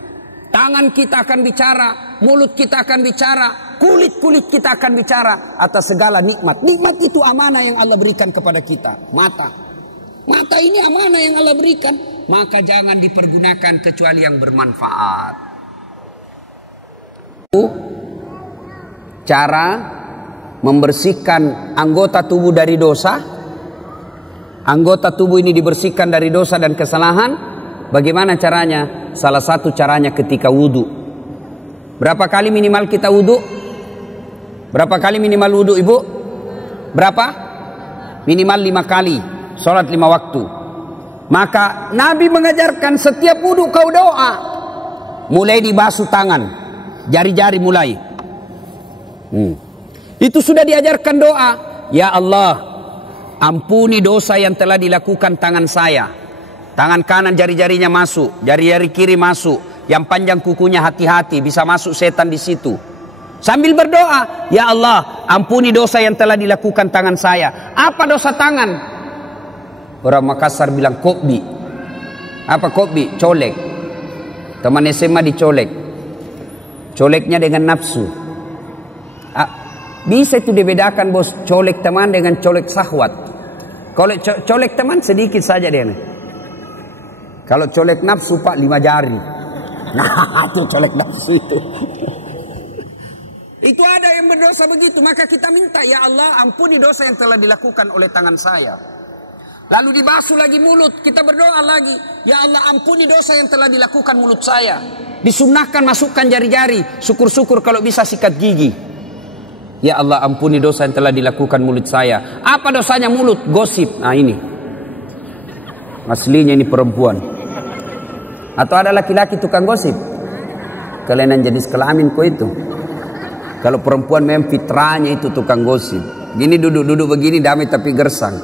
Tangan kita akan bicara, mulut kita akan bicara, kulit kita akan bicara atas segala nikmat. Nikmat itu amanah yang Allah berikan kepada kita. Mata ini amanah yang Allah berikan, maka jangan dipergunakan kecuali yang bermanfaat. Cara membersihkan anggota tubuh dari dosa. Anggota tubuh ini dibersihkan dari dosa dan kesalahan. Bagaimana caranya? Salah satu caranya ketika wudu. Berapa kali minimal kita wudu? Berapa kali minimal wudu ibu? Berapa? Minimal 5 kali. Sholat 5 waktu. Maka Nabi mengajarkan setiap wudu kau doa. Mulai dibasuh tangan. Jari-jari mulai. Itu sudah diajarkan doa. Ya Allah, ampuni dosa yang telah dilakukan tangan saya. Tangan kanan jari-jarinya masuk, jari-jari kiri masuk. Yang panjang kukunya hati-hati, bisa masuk setan di situ. Sambil berdoa, ya Allah, ampuni dosa yang telah dilakukan tangan saya. Apa dosa tangan? Orang Makassar bilang kokbi. Apa kokbi? Colek. Teman SMA dicolek. Coleknya dengan nafsu. Bisa itu dibedakan bos, colek teman dengan colek syahwat. Kalau colek teman sedikit saja dia. Kalau colek nafsu pak 5 jari. Nah itu colek nafsu itu. Itu ada yang berdosa begitu. Maka kita minta, ya Allah ampuni dosa yang telah dilakukan oleh tangan saya. Lalu dibasuh lagi mulut. Kita berdoa lagi, ya Allah ampuni dosa yang telah dilakukan mulut saya. Disunnahkan masukkan jari-jari. Syukur-syukur kalau bisa sikat gigi. Ya Allah ampuni dosa yang telah dilakukan mulut saya. Apa dosanya mulut? Gosip. Nah ini aslinya ini perempuan. Atau ada laki-laki tukang gosip? kelainan jenis kelamin kok itu. Kalau perempuan memang fitrahnya itu tukang gosip. Gini duduk-duduk begini damai tapi gersang.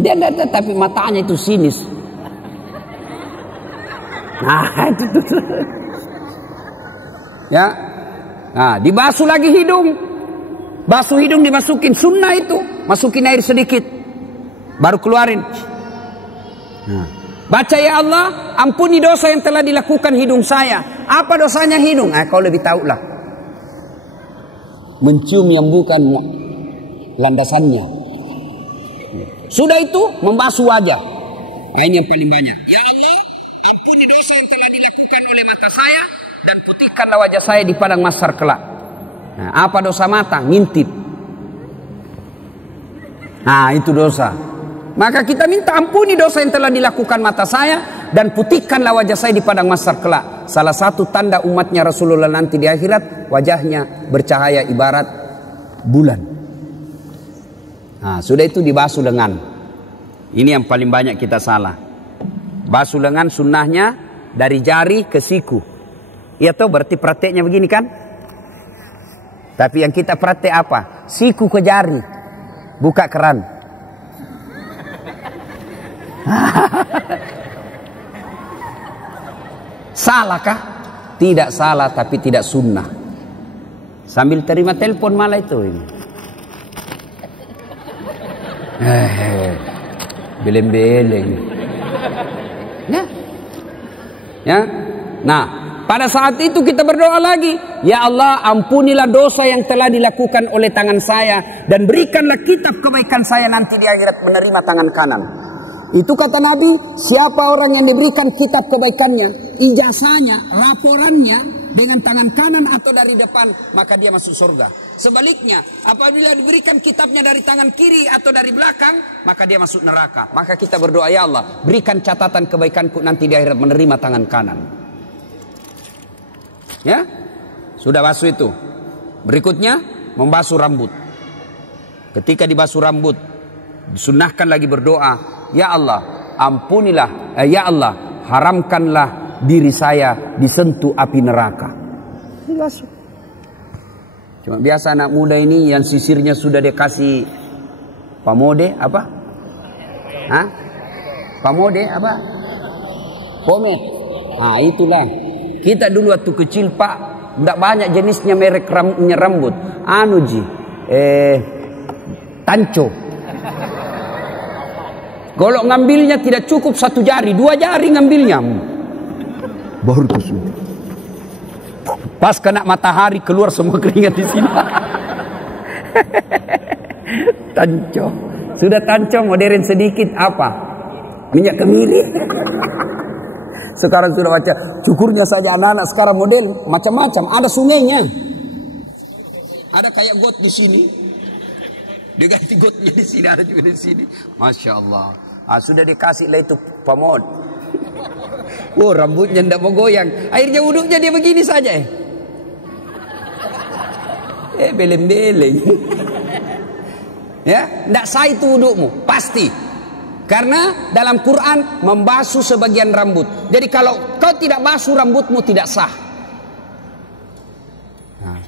Dia enggak, tapi matanya itu sinis. Nah, itu. Ya. Nah, dibasuh lagi hidung. Basuh hidung dimasukin, sunnah itu. Masukin air sedikit. Baru keluarin. Nah. Baca ya Allah, ampuni dosa yang telah dilakukan hidung saya. Apa dosanya hidung? Kau lebih tahu lah. Mencium yang bukan landasannya. Sudah itu membasuh wajah. Ini yang paling banyak. Ya Allah, ampuni dosa yang telah dilakukan oleh mata saya dan putihkanlah wajah saya di padang mahsyar kelak. Nah, apa dosa mata? Ngintip. Nah, itu dosa. Maka kita minta ampuni dosa yang telah dilakukan mata saya dan putihkanlah wajah saya di padang mahsyar kelak. Salah satu tanda umatnya Rasulullah nanti di akhirat, wajahnya bercahaya ibarat bulan. Nah, sudah itu dibasuh lengan. Ini yang paling banyak kita salah. Basuh lengan sunnahnya dari jari ke siku. Iya toh, berarti prakteknya begini kan? Tapi yang kita praktek apa? Siku ke jari, buka keran. Salahkah? Tidak salah, tapi tidak sunnah. Sambil terima telepon malah itu ini. Beleng-beleng. Ya. Ya. Nah, pada saat itu kita berdoa lagi, ya Allah, ampunilah dosa yang telah dilakukan oleh tangan saya dan berikanlah kitab kebaikan saya nanti di akhirat menerima tangan kanan. Itu kata Nabi, siapa orang yang diberikan kitab kebaikannya, ijazahnya, laporannya dengan tangan kanan atau dari depan, maka dia masuk surga. Sebaliknya, apabila diberikan kitabnya dari tangan kiri atau dari belakang, maka dia masuk neraka. Maka kita berdoa, ya Allah, berikan catatan kebaikanku nanti di akhirat menerima tangan kanan. Ya, sudah basuh itu. Berikutnya, membasuh rambut. Ketika dibasuh rambut, disunnahkan lagi berdoa, ya Allah, ampunilah, ya Allah, haramkanlah diri saya disentuh api neraka. Dibasuh. Cuma biasa anak muda ini yang sisirnya sudah dikasih pamode apa? Hah? Pamode apa? Pomade. Ah, itulah. Kita dulu waktu kecil Pak, tidak banyak jenisnya merek rambut. Anu ji, Tanco. Kalau ngambilnya tidak cukup 1 jari, 2 jari ngambilnya. Baru itu sudah. Pas kena matahari keluar semua keringat di sini. Tanco. Sudah tanco modern sedikit apa? Minyak kemiri. Sekarang sudah baca cukurnya saja anak-anak sekarang model macam-macam. Ada sungainya. Ada kayak got di sini. Dia ganti gotnya di sini, ada juga di sini. Masya Allah. Sudah dikasih lah itu pamod. Rambutnya tidak mau goyang. Akhirnya wuduknya dia begini saja. Beleng-beleng. Ya, tidak sah itu wudukmu, pasti. Karena dalam Quran membasuh sebagian rambut. Jadi kalau kau tidak basuh rambutmu tidak sah.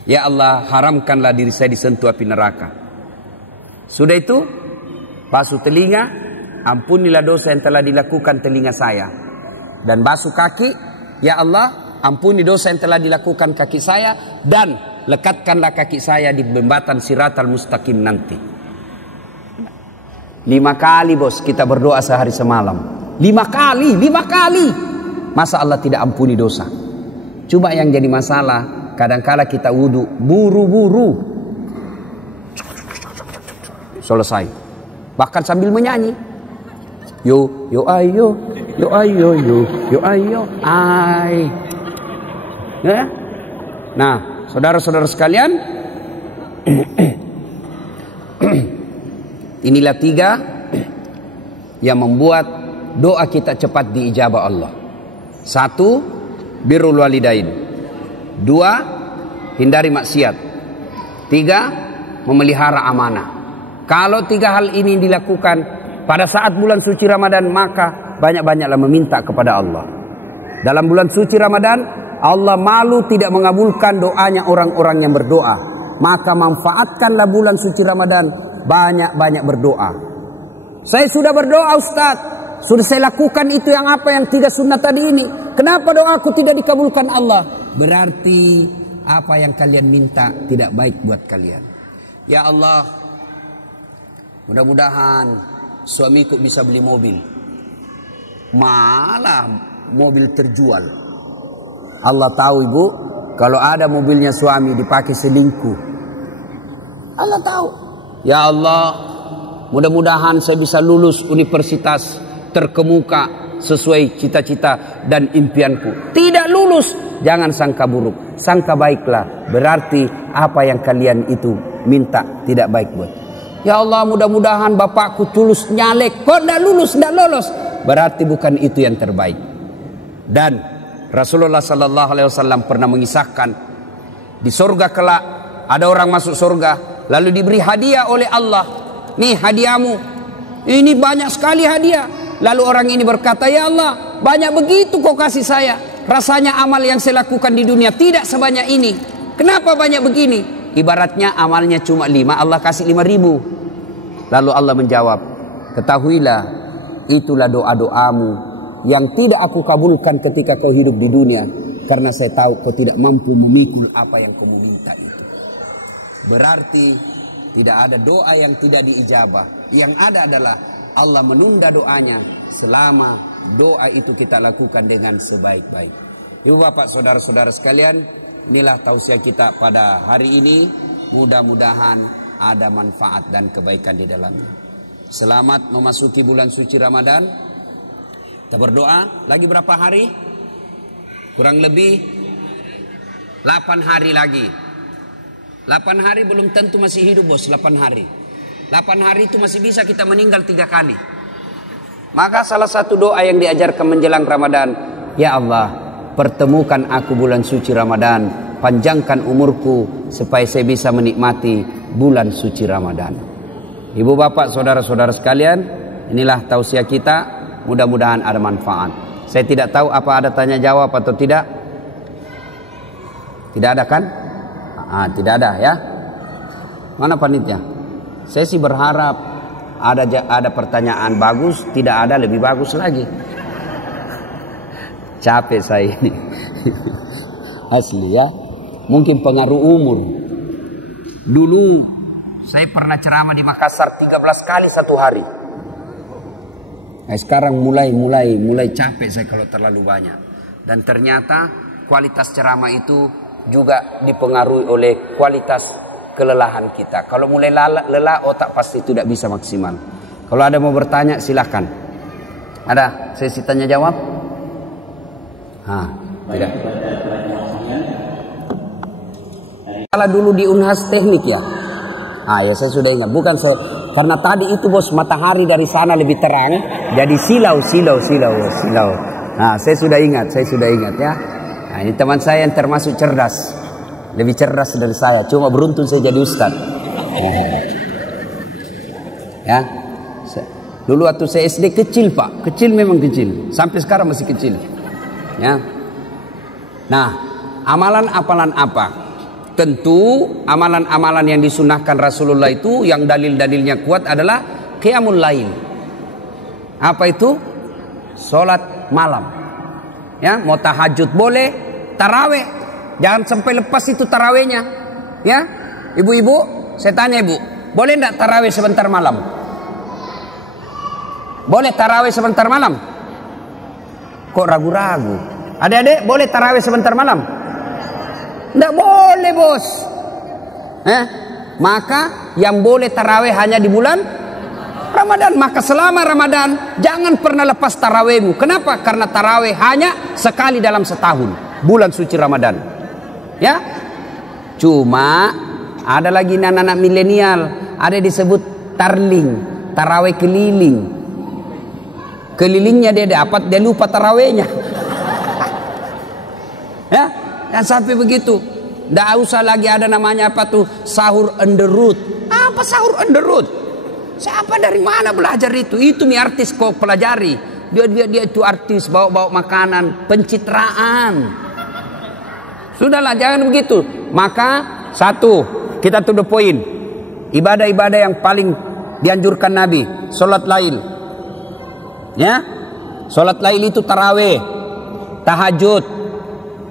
Ya Allah, haramkanlah diri saya disentuh api neraka. Sudah itu, basuh telinga, ampunilah dosa yang telah dilakukan telinga saya. Dan basuh kaki, ya Allah, ampuni dosa yang telah dilakukan kaki saya. Dan lekatkanlah kaki saya di jembatan Siratal Mustaqim nanti. 5 kali bos kita berdoa sehari semalam. 5 kali. Masa Allah tidak ampuni dosa? Cuma yang jadi masalah, kadangkala kita wudu buru-buru. Selesai. Bahkan sambil menyanyi. Yo ayo, ay. Ya? Nah, saudara-saudara sekalian, inilah 3 yang membuat doa kita cepat diijabah Allah. 1, birrul walidain. 2, hindari maksiat. 3, memelihara amanah. Kalau 3 hal ini dilakukan pada saat bulan suci Ramadan, maka banyak-banyaklah meminta kepada Allah. Dalam bulan suci Ramadan, Allah malu tidak mengabulkan doanya orang-orang yang berdoa. Maka manfaatkanlah bulan suci Ramadan, banyak-banyak berdoa. Saya sudah berdoa Ustaz, sudah saya lakukan itu yang tidak sunnah tadi ini. Kenapa doaku tidak dikabulkan Allah? Berarti apa yang kalian minta tidak baik buat kalian. Ya Allah, mudah-mudahan suamiku bisa beli mobil. Malah mobil terjual. Allah tahu ibu, kalau ada mobilnya suami dipakai selingkuh. Allah tahu. Ya Allah, mudah-mudahan saya bisa lulus universitas terkemuka sesuai cita-cita dan impianku. Tidak lulus, jangan sangka buruk, sangka baiklah. Berarti apa yang kalian itu minta tidak baik buat. Ya Allah, mudah-mudahan bapakku tulus nyalek, kok tidak lulus, tidak lolos. Berarti bukan itu yang terbaik. Dan Rasulullah Sallallahu Alaihi Wasallam pernah mengisahkan di surga kelak ada orang masuk surga lalu diberi hadiah oleh Allah. Nih hadiahmu, ini banyak sekali hadiah. Lalu orang ini berkata, ya Allah, banyak begitu kau kasih saya. Rasanya amal yang saya lakukan di dunia tidak sebanyak ini. Kenapa banyak begini? Ibaratnya amalnya cuma 5, Allah kasih 5.000. Lalu Allah menjawab, ketahuilah, itulah doa-doamu yang tidak aku kabulkan ketika kau hidup di dunia. Karena saya tahu kau tidak mampu memikul apa yang kau minta itu. Berarti tidak ada doa yang tidak diijabah. Yang ada adalah Allah menunda doanya selama doa itu kita lakukan dengan sebaik-baik. Ibu bapak saudara-saudara sekalian, inilah tausiah kita pada hari ini. Mudah-mudahan ada manfaat dan kebaikan di dalamnya. Selamat memasuki bulan suci Ramadan. Kita berdoa, lagi berapa hari? Kurang lebih 8 hari lagi. 8 hari belum tentu masih hidup bos, 8 hari. 8 hari itu masih bisa kita meninggal 3 kali. Maka salah satu doa yang diajarkan menjelang Ramadan, ya Allah, pertemukan aku bulan suci Ramadan, panjangkan umurku supaya saya bisa menikmati bulan suci Ramadan. Ibu bapak saudara-saudara sekalian, inilah tausiah kita, mudah-mudahan ada manfaat. Saya tidak tahu apa ada tanya jawab atau tidak. Tidak ada kan? Tidak ada ya. Mana panitia? Saya sih berharap ada pertanyaan bagus, tidak ada lebih bagus lagi. Capek saya ini. Asli ya. Mungkin pengaruh umur. Dulu saya pernah ceramah di Makassar 13 kali satu hari. Nah, sekarang mulai capek saya kalau terlalu banyak. Dan ternyata kualitas ceramah itu juga dipengaruhi oleh kualitas kelelahan kita. Kalau mulai lelah, otak pasti tidak bisa maksimal. Kalau ada mau bertanya silahkan. Ada sesi tanya jawab? Tidak. Kalau dulu di Unhas Teknik ya. Ya saya sudah ingat. Bukan saya, karena tadi itu bos matahari dari sana lebih terang, jadi silau. Saya sudah ingat ya. Nah, ini teman saya yang termasuk cerdas. Lebih cerdas dari saya, cuma beruntung saya jadi ustaz. Ya, dulu waktu saya SD kecil pak, kecil memang kecil, sampai sekarang masih kecil. Ya, nah amalan-amalan apa? Tentu amalan-amalan yang disunahkan Rasulullah itu yang dalil-dalilnya kuat adalah qiyamul lail. Apa itu? Salat malam. Ya, mau tahajud boleh, tarawih. Jangan sampai lepas itu tarawihnya. Ya, ibu-ibu, saya tanya ibu, boleh enggak tarawih sebentar malam? Boleh tarawih sebentar malam? Kok ragu-ragu? Adik-adik, boleh tarawih sebentar malam? Enggak boleh bos. Maka yang boleh tarawih hanya di bulan Ramadan. Maka selama Ramadan jangan pernah lepas tarawihmu. Kenapa? Karena tarawih hanya sekali dalam setahun, bulan suci Ramadan. Ya, cuma ada lagi anak-anak milenial, ada disebut tarling, tarawih keliling. Kelilingnya dia dapat, dia lupa tarawihnya. Ya, dan sampai begitu. Nggak usah lagi ada namanya apa tuh sahur on the road. Apa sahur on the road? Siapa dari mana belajar itu? Itu mi artis kok pelajari. Dia itu artis, bawa makanan, pencitraan. Sudahlah, jangan begitu. Maka satu, kita to the point. Ibadah-ibadah yang paling dianjurkan Nabi, salat lail. Ya. Salat lail itu tarawih, tahajud,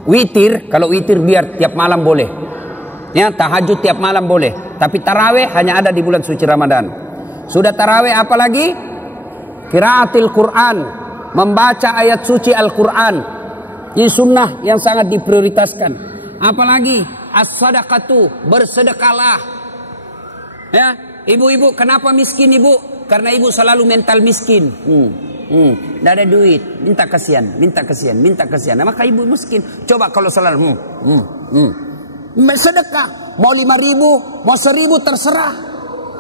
witir. Kalau witir biar tiap malam boleh. Ya, tahajud tiap malam boleh. Tapi tarawih hanya ada di bulan suci Ramadan. Sudah tarawih apa lagi? Qiraatil Quran, membaca ayat suci Al-Quran. Ini sunnah yang sangat diprioritaskan. Apalagi as-sadaqatu, bersedekahlah. Ya, ibu-ibu kenapa miskin ibu? Karena ibu selalu mental miskin. Tidak ada duit, minta kasihan. Nah, maka ibu miskin. Coba kalau selalu sedekah, mau 5.000, mau 1.000 terserah.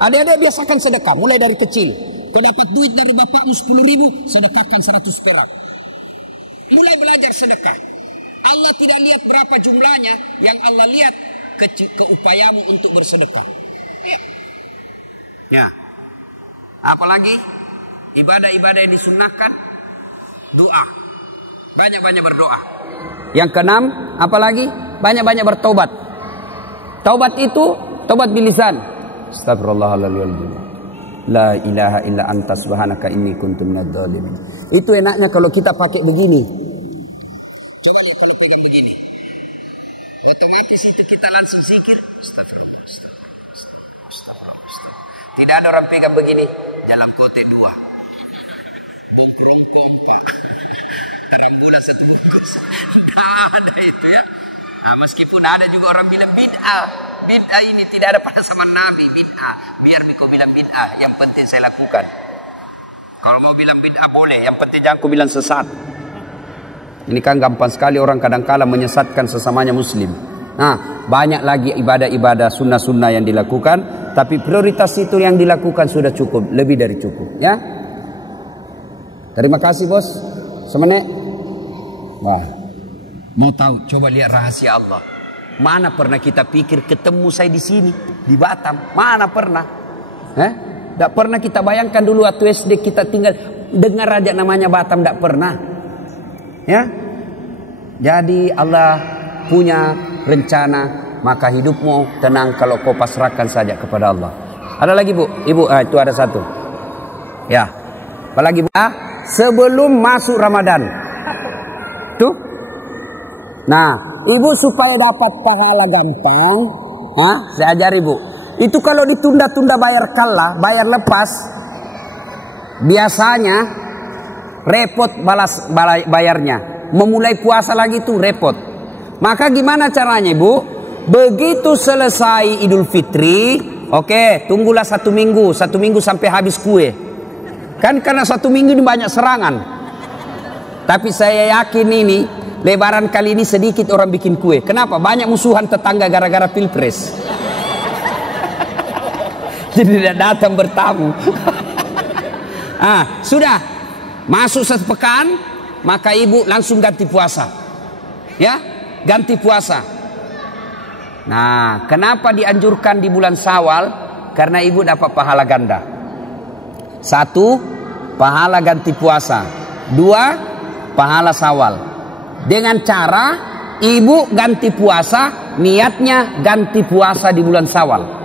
Adik-adik biasakan sedekah, mulai dari kecil. Kau dapat duit dari bapakmu 10.000, sedekahkan 100 perak. Mulai belajar sedekah. Allah tidak lihat berapa jumlahnya, yang Allah lihat keupayamu untuk bersedekah. Ya. Apalagi ibadah-ibadah yang disunnahkan, doa. Banyak-banyak berdoa. Yang keenam, apalagi banyak-banyak bertobat. Taubat itu taubat bilisan. Astagfirullahaladzim. La ilaha illa anta subhanaka inni kuntu minadz dzalimin. Itu enaknya kalau kita pakai begini. Coba lihat kalau pegang begini. Otomatis itu kita langsung zikir. Tidak ada orang pegang begini dalam kote 2. Bongkrongko 4. Rambulan 1 bungkus. Tidak ada itu ya. Nah, meskipun ada juga orang bilang bid'ah. Bid'ah ini tidak ada pada zaman Nabi. Bid'ah. Biar kau bilang bid'ah. Yang penting saya lakukan. Kalau mau bilang bid'ah boleh. Yang penting jangan kau bilang sesat. Ini kan gampang sekali orang kadang-kala menyesatkan sesamanya muslim. Nah, banyak lagi ibadah-ibadah sunnah-sunnah yang dilakukan. Tapi prioritas itu yang dilakukan sudah cukup. Lebih dari cukup. Ya. Terima kasih bos. Semenit. Wah. Mau tahu? Coba lihat rahasia Allah. Mana pernah kita pikir ketemu saya di sini, di Batam? Mana pernah? Tidak pernah kita bayangkan dulu waktu SD kita tinggal dengar aja namanya Batam, tidak pernah. Ya, jadi Allah punya rencana, maka hidupmu tenang kalau kau pasrahkan saja kepada Allah. Ada lagi bu? Ibu, itu ada satu. Ya, apalagi bu? Sebelum masuk Ramadan, tuh. Nah, ibu supaya dapat pahala gampang, saya ajari bu. Itu kalau ditunda-tunda bayar kalah, bayar lepas, biasanya repot balas bayarnya. Memulai puasa lagi tuh repot. Maka gimana caranya ibu? Begitu selesai Idul Fitri, oke, tunggulah 1 minggu sampai habis kue. Kan karena 1 minggu ini banyak serangan. Tapi saya yakin ini Lebaran kali ini sedikit orang bikin kue. Kenapa? Banyak musuhan tetangga gara-gara pilpres. Jadi tidak datang bertamu. Sudah masuk 1 pekan, maka ibu langsung ganti puasa. Ya, ganti puasa. Nah, kenapa dianjurkan di bulan Syawal? Karena ibu dapat pahala ganda. 1, pahala ganti puasa. 2, pahala Syawal. Dengan cara ibu ganti puasa, niatnya ganti puasa di bulan Syawal.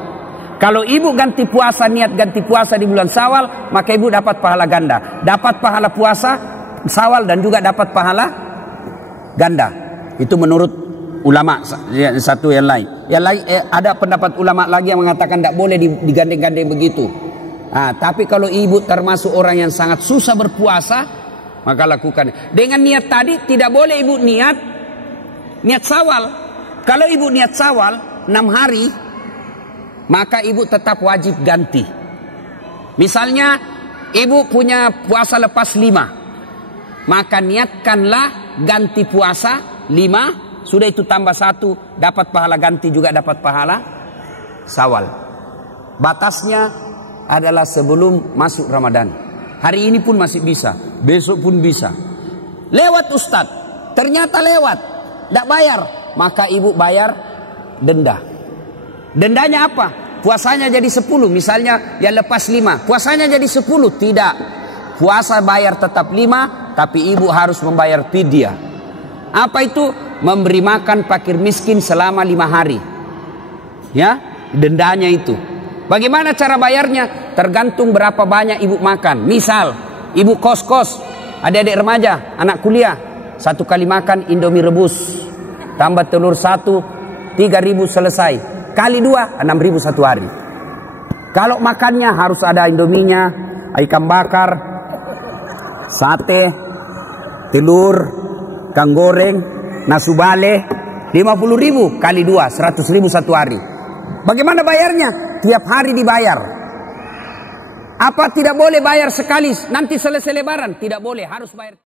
Kalau ibu ganti puasa, niat ganti puasa di bulan Syawal, maka ibu dapat pahala ganda. Dapat pahala puasa Syawal dan juga dapat pahala ganda. Itu menurut ulama satu yang lain. Yang lain ada pendapat ulama lagi yang mengatakan tidak boleh digandeng-gandeng begitu. Tapi kalau ibu termasuk orang yang sangat susah berpuasa, maka lakukan. Dengan niat tadi tidak boleh ibu niat Syawal. Kalau ibu niat Syawal 6 hari, maka ibu tetap wajib ganti. Misalnya ibu punya puasa lepas 5, maka niatkanlah ganti puasa 5. Sudah itu tambah 1, dapat pahala ganti juga dapat pahala Syawal. Batasnya adalah sebelum masuk Ramadan. Hari ini pun masih bisa, besok pun bisa. Lewat Ustaz, ternyata lewat, tidak bayar, maka ibu bayar denda. Dendanya apa? Puasanya jadi 10, misalnya yang lepas 5, puasanya jadi 10. Tidak, Puasa bayar tetap 5, tapi ibu harus membayar fidyah. Apa itu? Memberi makan fakir miskin selama 5 hari. Ya, dendanya itu. Bagaimana cara bayarnya? Tergantung berapa banyak ibu makan. Misal, ibu kos-kos, adik-adik remaja, anak kuliah, 1 kali makan Indomie rebus, tambah telur 1, 3.000 selesai. Kali 2, 6.000 satu hari. Kalau makannya harus ada Indominya, ikan bakar, sate, telur, kang goreng, nasu bale, 50.000 kali 2, 100.000 satu hari. Bagaimana bayarnya? Tiap hari dibayar. Apa tidak boleh bayar sekali nanti selesai lebaran? Tidak boleh, harus bayar.